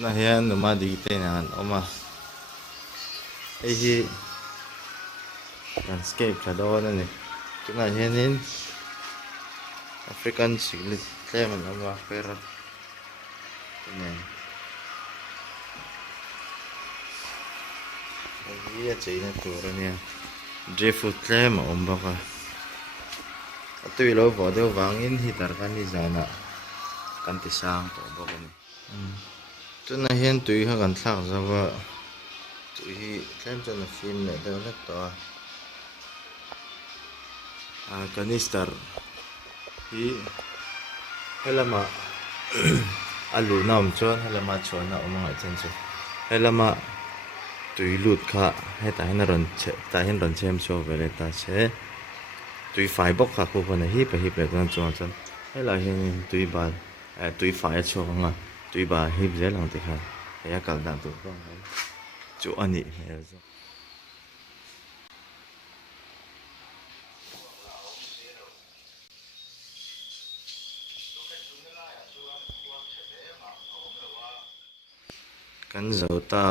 na hian numa dite nan oma ei hi landscape thadon ani tuna hianin African siglit tlem an oma pera nen hi a cheina tur ania driftwood tlem a awm bawk a atui lo vo deuh wangin hi tar kan ni zana kan ti sang tawh bawk ani tuna hian tui kha kan thlak zawa tui hi tlem chuan a fim leh deuh hlek tawh a canister hi helama alu na awm chuan helama chuan a awm anga chen chu helama tui lut kha hetah hian a rawn tah hian rawn chem chhuak ve le ta se tui fai bawk kha khu khawna hi pa hi pe chuan chuan helai hian tui bal tui fai a chhuak anga tui ba hi zel ang ti kha heya kal dan tur bawk chu ani hmel chu kan zo ta